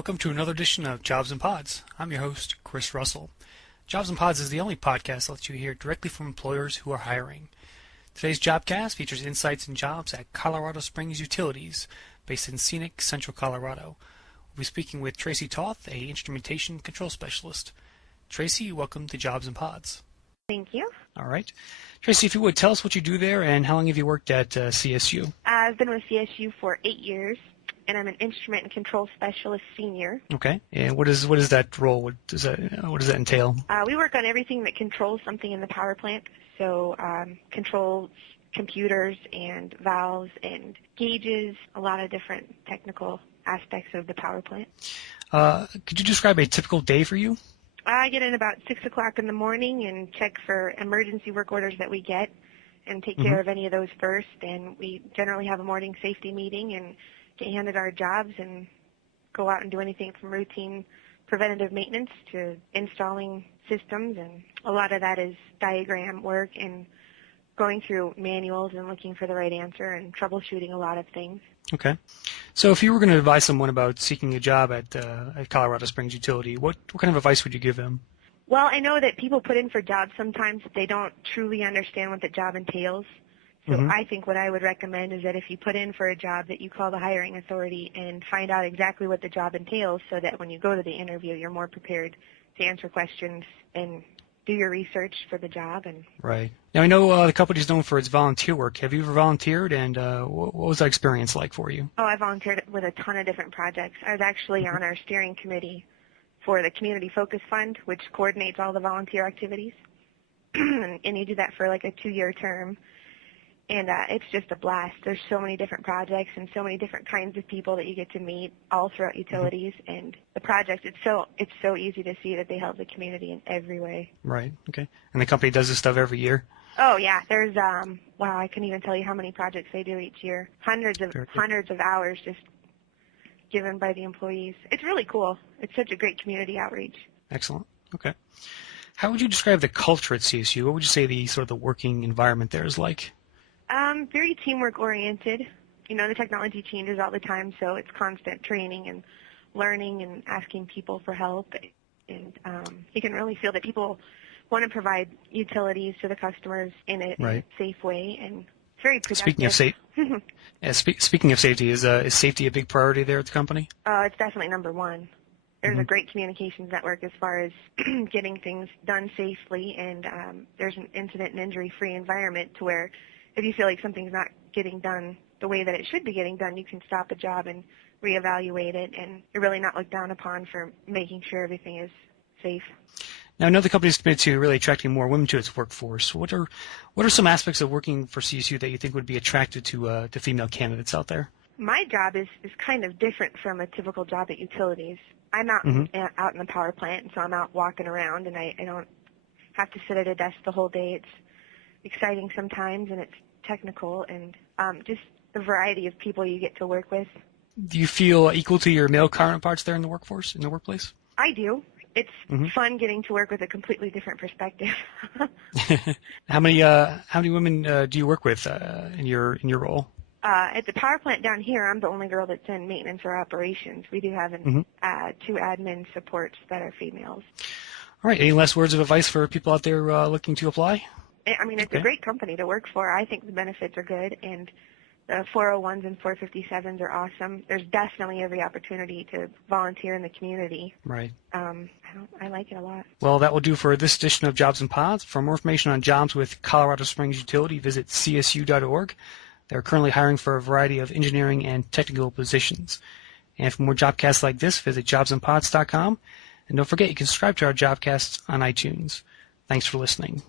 Welcome to another edition of Jobs and Pods. I'm your host, Chris Russell. Jobs and Pods is the only podcast that lets you hear directly from employers who are hiring. Today's Jobcast features insights and jobs at Colorado Springs Utilities, based in scenic Central Colorado. We'll be speaking with Tracy Toth, a instrumentation control specialist. Tracy, welcome to Jobs and Pods. Thank you. All right. Tracy, if you would, tell us what you do there and how long have you worked at CSU? I've been with CSU for 8 years, and I'm an instrument and control specialist senior. Okay. And what is that role? What does that entail? We work on everything that controls something in the power plant, so controls computers and valves and gauges, a lot of different technical aspects of the power plant. Could you describe a typical day for you? I get in about 6 o'clock in the morning and check for emergency work orders that we get and take care of any of those first. And we generally have a morning safety meeting and get handed our jobs and go out and do anything from routine preventative maintenance to installing systems. And a lot of that is diagram work and going through manuals and looking for the right answer and troubleshooting a lot of things. Okay. So if you were going to advise someone about seeking a job at Colorado Springs Utility, what kind of advice would you give them? Well, I know that people put in for jobs sometimes they don't truly understand what the job entails. So I think what I would recommend is that if you put in for a job that you call the hiring authority and find out exactly what the job entails so that when you go to the interview you're more prepared to answer questions and do your research for the job. And Right. Now I know the company is known for its volunteer work. Have you ever volunteered, and what was that experience like for you? Oh, I volunteered with a ton of different projects. I was actually on our steering committee for the Community Focus Fund, which coordinates all the volunteer activities. and you do that for like a 2-year term. And it's just a blast. There's so many different projects and so many different kinds of people that you get to meet all throughout utilities. And the project, it's so easy to see that they help the community in every way. Right. Okay. And the company does this stuff every year? Oh yeah. There's wow, I couldn't even tell you how many projects they do each year. Hundreds of hours just given by the employees. It's really cool. It's such a great community outreach. Excellent. Okay. How would you describe the culture at CSU? What would you say the working environment there is like? Very teamwork oriented. You know, the technology changes all the time, so it's constant training and learning and asking people for help. And you can really feel that people want to provide utilities to the customers in a safe way, and it's very productive. Speaking of safety, is safety a big priority there at the company? It's definitely number one. There's a great communications network as far as getting things done safely, and there's an incident and injury-free environment to where if you feel like something's not getting done the way that it should be getting done, you can stop a job and reevaluate it, and you're really not looked down upon for making sure everything is safe. Now, I know the company is committed to really attracting more women to its workforce. What are some aspects of working for CSU that you think would be attractive to female candidates out there? My job is kind of different from a typical job at utilities. I'm out out in the power plant, and so I'm out walking around, and I don't have to sit at a desk the whole day. It's exciting sometimes, and it's technical, and just the variety of people you get to work with. Do you feel equal to your male counterparts there in the workforce, in the workplace? I do. It's fun getting to work with a completely different perspective. How many women do you work with in your role? At the power plant down here, I'm the only girl that's in maintenance or operations. We do have 2 admin supports that are females. All right. Any last words of advice for people out there looking to apply? I mean, it's a great company to work for. I think the benefits are good, and the 401s and 457s are awesome. There's definitely every opportunity to volunteer in the community. Right. I like it a lot. Well, that will do for this edition of Jobs and Pods. For more information on jobs with Colorado Springs Utility, visit csu.org. They're currently hiring for a variety of engineering and technical positions. And for more Jobcasts like this, visit jobsandpods.com. And don't forget, you can subscribe to our Jobcasts on iTunes. Thanks for listening.